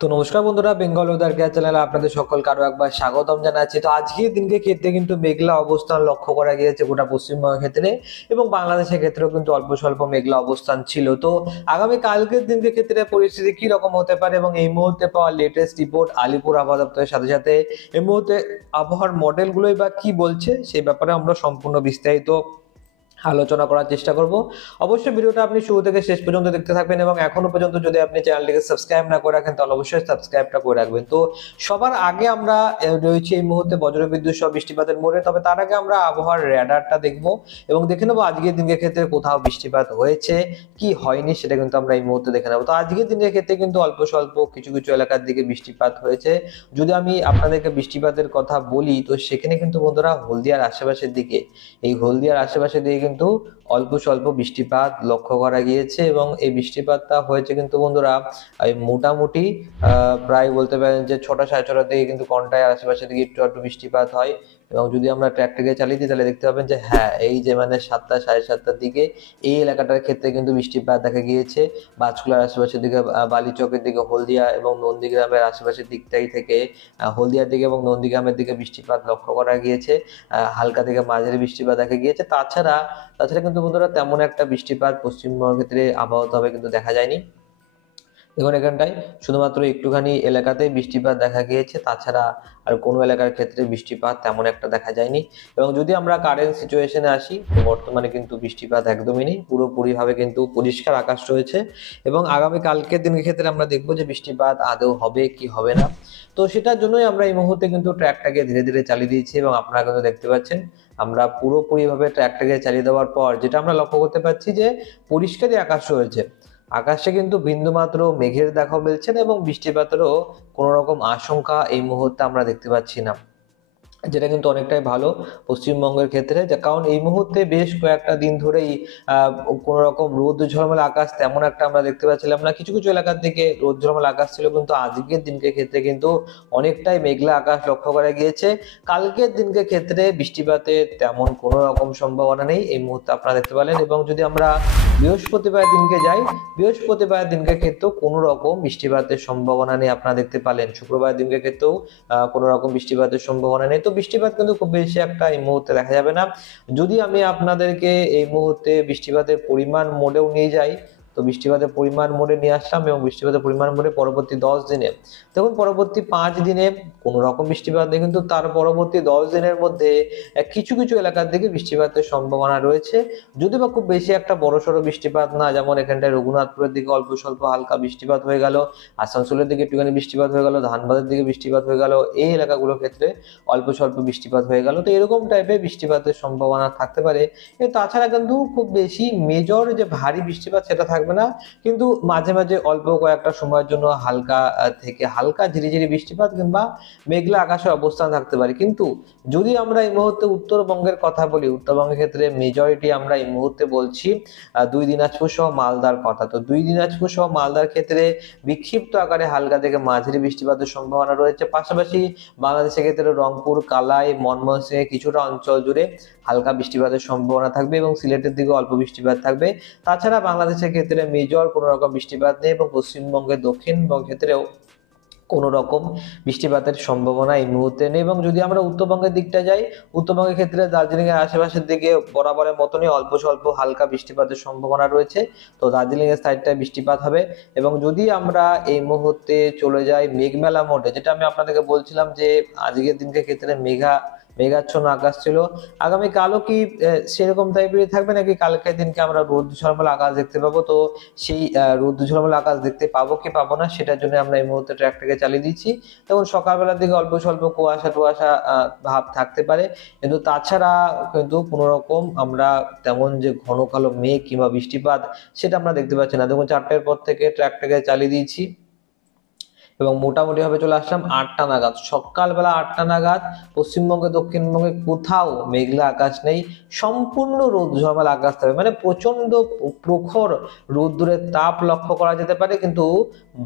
তো নমস্কার বন্ধুরা, বেঙ্গল ওয়েদার কেয়ার চ্যানেলে আপনাদের সকলকে আরো একবার স্বাগতম জানাচ্ছি। তো আজকের দিনকে ক্ষেত্রে কিন্তু মেঘলা অবস্থান লক্ষ্য করা গিয়েছে গোটা পশ্চিমবঙ্গের ক্ষেত্রে, এবং বাংলাদেশের ক্ষেত্রেও কিন্তু অল্প স্বল্প মেঘলা অবস্থান ছিল। তো আগামী কালকের দিনকে ক্ষেত্রে পরিস্থিতি কি রকম হতে পারে এবং এই মুহূর্তে পাওয়া লেটেস্ট রিপোর্ট আলিপুর আবহাওয়া দপ্তরের সাথে সাথে এই মুহূর্তে আবহাওয়ার মডেলগুলোই বা কি বলছে সেই ব্যাপারে আমরা সম্পূর্ণ বিস্তারিত আলোচনা করার চেষ্টা করব। অবশ্যই ভিডিওটা আপনি শুরু থেকে শেষ পর্যন্ত দেখতে থাকবেন, এবং এখনো পর্যন্ত যদি আপনি চ্যানেলটিকে সাবস্ক্রাইব না করে রাখেন তাহলে অবশ্যই সাবস্ক্রাইবটা করে রাখবেন। তো সবার আগে আমরা রয়েছি এই মুহূর্তে বজ্রবিদ্যুৎ সহ বৃষ্টিপাতের মোড়ে। তবে তার আগে আমরা আবহাওয়ার র্যাডারটা দেখবো এবং দেখে নেবো আজকের দিনের ক্ষেত্রে কোথাও বৃষ্টিপাত হয়েছে কি হয়নি, সেটা কিন্তু আমরা এই মুহূর্তে দেখে নেবো। তো আজকের দিনের ক্ষেত্রে কিন্তু অল্প স্বল্প কিছু কিছু এলাকার দিকে বৃষ্টিপাত হয়েছে। যদি আমি আপনাদেরকে বৃষ্টিপাতের কথা বলি, তো সেখানে কিন্তু বন্ধুরা হলদিয়ার আশেপাশের দিকে, এই হলদিয়ার আশেপাশে দিয়ে কিন্তু অল্প স্বল্প বৃষ্টিপাত লক্ষ্য করা গিয়েছে, এবং এই বৃষ্টিপাতটা হয়েছে কিন্তু বন্ধুরা এই মোটামুটি প্রায় বলতে পারেন যে 6টা 6:30 দিকে কিন্তু কন্টায় আশেপাশে দিকে একটু একটু বৃষ্টিপাত হয়। এবং যদি আমরা ট্র্যাকটাকে চালিয়ে দিই তাহলে দেখতে পাবেন যে হ্যাঁ, এই যে মানে 7টা 7:30টার দিকে এই এলাকাটার ক্ষেত্রে কিন্তু বৃষ্টিপাত দেখা গিয়েছে। বাজকুলার আশেপাশের দিকে, বালিচকের দিকে, হলদিয়া এবং নন্দীগ্রামের আশেপাশের দিকটাই থেকে হলদিয়ার দিকে এবং নন্দীগ্রামের দিকে বৃষ্টিপাত লক্ষ্য করা গিয়েছে। হালকা থেকে মাঝারি বৃষ্টিপাত দেখা গিয়েছে। তাছাড়া তাছাড়া কিন্তু বন্ধুরা তেমন একটা বৃষ্টিপাত পশ্চিমবঙ্গের ক্ষেত্রে আবহাওয়াভাবে কিন্তু দেখা যায়নি। দেখুন এখানটায় শুধুমাত্র একটুখানি এলাকাতেই বৃষ্টিপাত দেখা গিয়েছে, তাছাড়া আর কোনো এলাকার ক্ষেত্রে বৃষ্টিপাত তেমন একটা দেখা যায়নি। এবং যদি আমরা কারেন্ট সিচুয়েশনে আসি, তো বর্তমানে কিন্তু বৃষ্টিপাত একদমই নেই, পুরোপুরিভাবে কিন্তু পরিষ্কার আকাশ রয়েছে। এবং আগামী কালকের দিনের ক্ষেত্রে আমরা দেখবো যে বৃষ্টিপাত আদৌ হবে কি হবে না। তো সেটার জন্যই আমরা এই মুহূর্তে কিন্তু ট্র্যাকটাকে ধীরে ধীরে চালিয়ে দিয়েছি, এবং আপনারা কিন্তু দেখতে পাচ্ছেন আমরা পুরোপুরিভাবে ট্র্যাকটাকে চালিয়ে দেওয়ার পর যেটা আমরা লক্ষ্য করতে পারছি যে পরিষ্কারই আকাশ রয়েছে। আকাশে কিন্তু বিন্দুমাত্র মেঘের দেখা মিলছে না, এবং বৃষ্টিপাতেরও কোনো রকম আশঙ্কা এই মুহূর্তে আমরা দেখতে পাচ্ছি না, যেটা কিন্তু অনেকটাই ভালো পশ্চিমবঙ্গের ক্ষেত্রে। কারণ এই মুহূর্তে বেশ কয়েকটা দিন ধরেই কোনো রকম রোদ ঝলমলে আকাশ তেমন একটা আমরা দেখতে পাচ্ছিলাম না। কিছু কিছু এলাকার দিকে রোদ ঝলমলে আকাশ ছিল, কিন্তু আজকের দিনকে ক্ষেত্রে কিন্তু অনেকটাই মেঘলা আকাশ লক্ষ্য করা গিয়েছে। কালকের দিনকে ক্ষেত্রে বৃষ্টিপাতের তেমন কোনো রকম সম্ভাবনা নেই এই মুহূর্তে আপনারা দেখতে পেলেন। এবং যদি আমরা বৃহস্পতিবার দিনকে যাই, বৃহস্পতিবার দিনকে ক্ষেত্রেও কোনো রকম বৃষ্টিপাতের সম্ভাবনা নেই আপনারা দেখতে পালেন। শুক্রবার দিনকে ক্ষেত্রেও কোনো রকম বৃষ্টিপাতের সম্ভাবনা নেই। তো বৃষ্টিপাত কিন্তু খুব বেশি একটা এই মুহূর্তে দেখা যাবে না। যদি আমি আপনাদেরকে এই মুহূর্তে বৃষ্টিপাতের পরিমাণ মোডেও নিয়ে যাই, তো বৃষ্টিপাতের পরিমাণ মোডে নিয়ে আসলাম, এবং বৃষ্টিপাতের পরিমাণ মোডে পরবর্তী 10 দিনে, দেখুন পরবর্তী 5 দিনে কোনো রকম বৃষ্টিপাত নেই, কিন্তু তার পরবর্তী 10 দিনের মধ্যে কিছু কিছু এলাকার দিকে বৃষ্টিপাতের সম্ভাবনা রয়েছে। যদি বা খুব বেশি একটা বড়সড় বৃষ্টিপাত না, যেমন এখানটায় রঘুনাথপুরের দিকে অল্প স্বল্প হালকা বৃষ্টিপাত হয়ে গেল, আসানসোলের দিকে একটুখানি বৃষ্টিপাত হয়ে গেল, ধানবাদের দিকে বৃষ্টিপাত হয়ে গেল, এই এলাকাগুলোর ক্ষেত্রে অল্প স্বল্প বৃষ্টিপাত হয়ে গেল। তো এরকম টাইপের বৃষ্টিপাতের সম্ভাবনা থাকতে পারে। তাছাড়া কিন্তু খুব বেশি মেজর যে ভারী বৃষ্টিপাত সেটা থাকবে না, কিন্তু মাঝে মাঝে অল্প কয়েকটা সময়ের জন্য হালকা থেকে হালকা ঝিরিঝিরি বৃষ্টিপাত কিংবা মেঘলা আকাশের অবস্থান থাকতে পারে। কিন্তু যদি আমরা এই মুহূর্তে উত্তরবঙ্গের কথা বলি, উত্তরবঙ্গের ক্ষেত্রে মেজরিটি আমরা এই মুহূর্তে বলছি 2 দিনাজপুর সহ মালদার কথা। তো 2 দিনাজপুর সহ মালদার ক্ষেত্রে বিক্ষিপ্ত আকারে হালকা থেকে মাঝারি বৃষ্টিপাতের সম্ভাবনা রয়েছে। পাশাপাশি বাংলাদেশের ক্ষেত্রে রংপুর, কালাই, ময়মনসিংহের কিছুটা অঞ্চল জুড়ে হালকা বৃষ্টিপাতের সম্ভাবনা থাকবে, এবং সিলেটের দিকে অল্প বৃষ্টিপাত থাকবে। তাছাড়া বাংলাদেশের ক্ষেত্রে মেজর কোনো রকম বৃষ্টিপাত নেই, এবং পশ্চিমবঙ্গের দক্ষিণবঙ্গের ক্ষেত্রেও কোনো রকম বৃষ্টিপাতের সম্ভাবনা এই মুহূর্তে নেই। এবং যদি আমরা উত্তরবঙ্গের দিকটা যাই, উত্তরবঙ্গের ক্ষেত্রে দার্জিলিং এর আশেপাশের দিকে বরাবরের মতনই অল্প স্বল্প হালকা বৃষ্টিপাতের সম্ভাবনা রয়েছে। তো দার্জিলিং এর সাইডটায় বৃষ্টিপাত হবে। এবং যদি আমরা এই মুহূর্তে চলে যাই মেঘমেলা মোডে, যেটা আমি আপনাদেরকে বলছিলাম যে আজকের দিনকে ক্ষেত্রে মেঘাচ্ছন্ন আকাশ ছিল, আগামীকালও কি সেরকম টাইপেরই থাকবে, নাকি কালকের দিনকে আমরা রোদ ঝলমলে আকাশ দেখতে পাবো? তো সেই রোদ ঝলমলে আকাশ দেখতে পাবো কি পাবো না, সেটার জন্য আমরা এই মুহূর্তে ট্র্যাকটাকে চালিয়ে দিচ্ছি। তখন সকালবেলার দিকে অল্প স্বল্প কুয়াশা টুয়াশা ভাব থাকতে পারে, কিন্তু তাছাড়া কিন্তু কোনো রকম আমরা তেমন যে ঘন কালো মেঘ কিংবা বৃষ্টিপাত সেটা আমরা দেখতে পাচ্ছি না। দেখুন 4টার পর থেকে ট্র্যাকটাকে চালিয়ে দিয়েছি, এবং মোটামুটি ভাবে চলে আসলাম 8টা নাগাদ। সকালবেলা 8টা নাগাদ পশ্চিমবঙ্গে দক্ষিণবঙ্গে কোথাও মেঘলা আকাশ নেই, সম্পূর্ণ রোদ ঝলমলে আকাশ থাকবে, মানে প্রচন্ড প্রখর রোদ্দুরের তাপ লক্ষ্য করা যেতে পারে। কিন্তু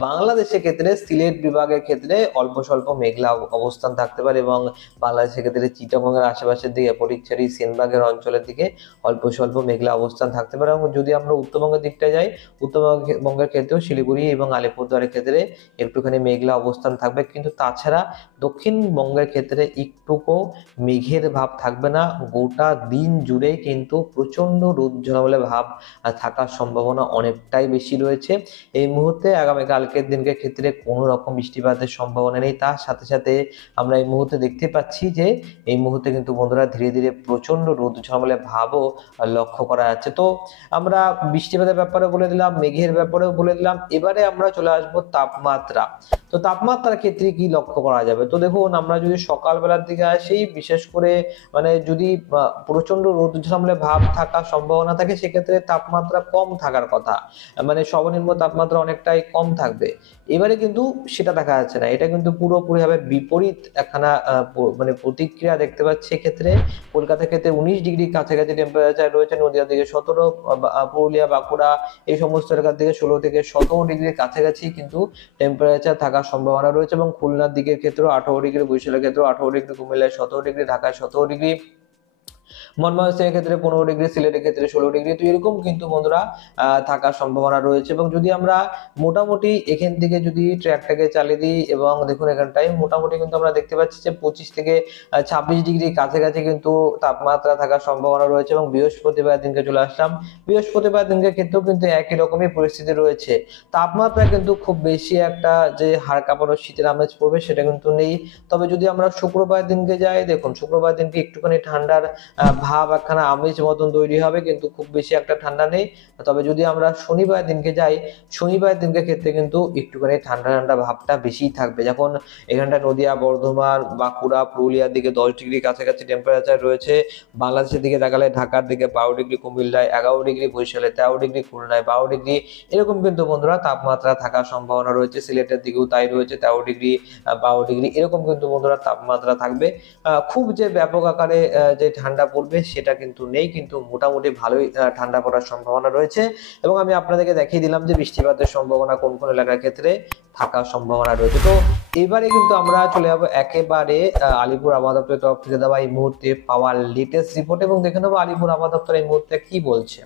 বাংলাদেশের ক্ষেত্রে সিলেট বিভাগের ক্ষেত্রে অল্প স্বল্প মেঘলা অবস্থান থাকতে পারে, এবং বাংলাদেশের ক্ষেত্রে চিটাগংয়ের আশেপাশের দিকে ফটিকছড়ি সেনবাগের অঞ্চলের দিকে অল্প স্বল্প মেঘলা অবস্থান থাকতে পারে। এবং যদি আমরা উত্তরবঙ্গের দিকটা যাই, উত্তরবঙ্গের ক্ষেত্রেও শিলিগুড়ি এবং আলিপুরদুয়ারের ক্ষেত্রে একটুখানি মেঘলা অবস্থান থাকবে, কিন্তু তাছাড়া দক্ষিণবঙ্গের ক্ষেত্রে একটুকু মেঘের ভাব থাকবে না। গোটা দিন জুড়ে কিন্তু প্রচন্ড রোদ ঝলমলে ভাব থাকার সম্ভাবনা অনেকটাই বেশি রয়েছে। এই মুহূর্তে আগামী কালকের দিনকে ক্ষেত্রে কোনো রকম বৃষ্টিপাতের সম্ভাবনা নেই। তার সাথে সাথে আমরা এই মুহূর্তে দেখতে পাচ্ছি যে এই মুহূর্তে কিন্তু বন্ধুরা ধীরে ধীরে প্রচন্ড রোদ ঝলমলে ভাবও লক্ষ্য করা যাচ্ছে। তো আমরা বৃষ্টিপাতের ব্যাপারে বলে দিলাম, মেঘের ব্যাপারেও বলে দিলাম। এবারে আমরা চলে আসবো তাপমাত্রা। তো তাপমাত্রার ক্ষেত্রে কি লক্ষ্য করা যাবে? তো দেখুন, আমরা যদি সকালবেলার দিকে আসি, বিশেষ করে যদি প্রচন্ড রোদ ঝলমলে ভাব থাকার সম্ভাবনা থাকে, সেক্ষেত্রে তাপমাত্রা কম থাকার কথা, সর্বনিম্ন তাপমাত্রা অনেকটাই কম থাকবে। এবারে কিন্তু সেটা দেখা যাচ্ছে না, এটা কিন্তু পুরোপুরি ভাবে বিপরীত একখানা প্রতিক্রিয়া দেখতে পাচ্ছি। এক্ষেত্রে কলকাতার ক্ষেত্রে 19 ডিগ্রি কাছাকাছি টেম্পারেচার রয়েছে, নদিয়ার দিকে 17, পুরুলিয়া বাঁকুড়া এই সমস্ত এলাকার দিকে 16 থেকে 17 ডিগ্রির কাছাকাছি কিন্তু টেম্পারেচার থাকার সম্ভাবনা রয়েছে। এবং খুলনার দিকের ক্ষেত্রেও 18 ডিগ্রি, বরিশালের ক্ষেত্রেও 18 ডিগ্রি, কুমিল্লায় 17 ডিগ্রি, ঢাকায় 17 ডিগ্রি, ময়মনসিংহের ক্ষেত্রে 15 ডিগ্রি, সিলেটের ক্ষেত্রে 16 ডিগ্রি। তো এরকম কিন্তু বন্ধুরা থাকার সম্ভাবনা রয়েছে। এবং যদি আমরা মোটামুটি এখান থেকে যদি ট্র্যাকটাকে চালিয়ে দিই, এবং দেখুন এখানটায় মোটামুটি কিন্তু আমরা দেখতে পাচ্ছি যে 25 থেকে 26 ডিগ্রি কাছাকাছি কিন্তু তাপমাত্রা থাকার সম্ভাবনা রয়েছে। এবং বৃহস্পতিবার দিনকে চলে আসলাম, বৃহস্পতিবার দিনকে ক্ষেত্রেও কিন্তু একই রকমই পরিস্থিতি রয়েছে। তাপমাত্রা কিন্তু খুব বেশি একটা যে হাড় কাঁপানো শীতের আমেজ পড়বে সেটা কিন্তু নেই। তবে যদি আমরা শুক্রবার দিনকে যাই, দেখুন শুক্রবার দিনকে একটুখানি ঠান্ডার ভাব একখানা আমেজ মতন তৈরি হবে, কিন্তু খুব বেশি একটা ঠান্ডা নেই। তবে যদি আমরা শনিবার দিনকে যাই, শনিবার দিনকে ক্ষেত্রে কিন্তু একটুখানি ঠান্ডা ঠান্ডা ভাবটা বেশিই থাকবে। যখন এখানটা নদিয়া, বর্ধমান, বাঁকুড়া, পুরুলিয়ার দিকে 10 ডিগ্রি কাছাকাছি টেম্পারেচার রয়েছে। বাংলাদেশের দিকে তাকালে ঢাকার দিকে 12 ডিগ্রি, কুমিল্লায় 11 ডিগ্রি, বরিশালে 13 ডিগ্রি, খুলনায় 12 ডিগ্রি, এরকম কিন্তু বন্ধুরা তাপমাত্রা থাকার সম্ভাবনা রয়েছে। সিলেটের দিকেও তাই রয়েছে, 13 ডিগ্রি, 12 ডিগ্রি, এরকম কিন্তু বন্ধুরা তাপমাত্রা থাকবে। খুব যে ব্যাপক আকারে যে ঠান্ডা পড়বে সেটা কিন্তু নেই, কিন্তু মোটামুটি ভালোই ঠান্ডা পড়ার সম্ভাবনা রয়েছে। এবং আমি আপনাদেরকে দেখিয়ে দিলাম যে বৃষ্টিপাতের সম্ভাবনা কোন কোন এলাকার ক্ষেত্রে থাকার সম্ভাবনা রয়েছে। তো এবারে কিন্তু আমরা চলে যাবো একেবারে আলিপুর আবহাওয়া দপ্তরের তরফ থেকে দেওয়া এই মুহূর্তে পাওয়ার লেটেস্ট রিপোর্ট, এবং দেখে নেবো আলিপুর আবহাওয়া দপ্তর এই মুহূর্তে কি বলছে।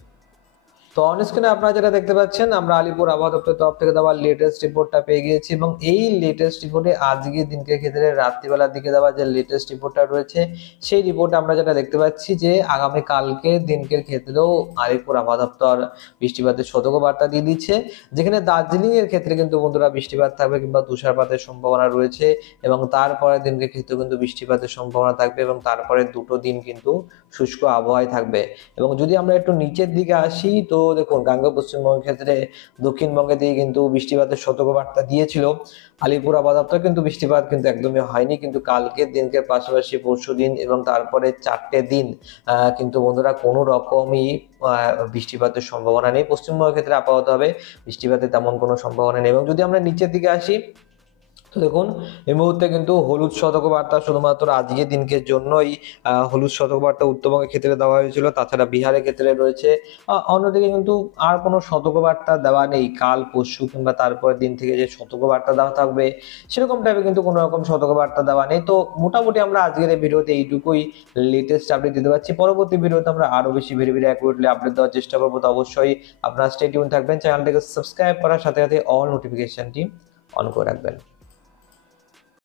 তো অন স্ক্রিনে আপনারা যেটা দেখতে পাচ্ছেন, আমরা আলিপুর আবহাওয়া দপ্তরের তরফ থেকে দেওয়া লেটেস্ট রিপোর্টটা পেয়ে গিয়েছি। এবং এই লেটেস্ট রিপোর্টে আজকে দিনকে ক্ষেত্রে রাত্রিবেলার দিকে দেওয়া যে লেটেস্ট রিপোর্টটা রয়েছে, সেই রিপোর্টে আমরা যেটা দেখতে পাচ্ছি যে আগামী কালকে দিনকের ক্ষেত্রেও আলিপুর আবহাওয়া দপ্তর বৃষ্টিপাতের সতর্কবার্তা দিয়ে দিচ্ছে। যেখানে দার্জিলিং এর ক্ষেত্রে কিন্তু বন্ধুরা বৃষ্টিপাত থাকবে কিংবা তুষারপাতের সম্ভাবনা রয়েছে, এবং তারপরে দিনকে ক্ষেত্রে কিন্তু বৃষ্টিপাতের সম্ভাবনা থাকবে, এবং তারপরে দুটো দিন কিন্তু শুষ্ক আবহাওয়ায় থাকবে। এবং যদি আমরা একটু নিচের দিকে আসি, তো দেখুন গাঙ্গেয় পশ্চিমবঙ্গের ক্ষেত্রে দক্ষিণবঙ্গে দিয়ে কিন্তু বৃষ্টিপাতের সতর্কবার্তা দিয়েছিল আলিপুর আবহাওয়া দপ্তর, কিন্তু বৃষ্টিপাত কিন্তু একদমই হয়নি। কিন্তু কালকের দিনকে পাশাপাশি পরশু দিন এবং তারপরে 4টে দিন কিন্তু বন্ধুরা কোনো রকমই বৃষ্টিপাতের সম্ভাবনা নেই। পশ্চিমবঙ্গের ক্ষেত্রে আপাতত হবে বৃষ্টিপাতের তেমন কোনো সম্ভাবনা নেই। এবং যদি আমরা নিচের দিকে আসি, তো দেখুন এই মুহূর্তে কিন্তু হলুদ সতর্কবার্তা শুধুমাত্র আজকের দিনকের জন্যই হলুদ সতর্কবার্তা উত্তরবঙ্গের ক্ষেত্রে দেওয়া হয়েছিল, তাছাড়া বিহারের ক্ষেত্রে রয়েছে। অন্যদিকে কিন্তু আর কোনো সতর্কবার্তা দেওয়া নেই। কাল পরশু কিংবা তারপরের দিন থেকে যে সতর্কবার্তা দেওয়া থাকবে সেরকম টাইপের কিন্তু কোনো রকম সতর্কবার্তা দেওয়া নেই। তো মোটামুটি আমরা আজকের এই ভিডিওতে এইটুকুই লেটেস্ট আপডেট দিতে পারছি। পরবর্তী ভিডিওতে আমরা আরো বেশি ভেরি অ্যাকুরেটলি আপডেট দেওয়ার চেষ্টা করবো। তো অবশ্যই আপনারা স্টে টিউন থাকবেন, চ্যানেলটাকে সাবস্ক্রাইব করার সাথে সাথে অল নোটিফিকেশনটি অন করে রাখবেন।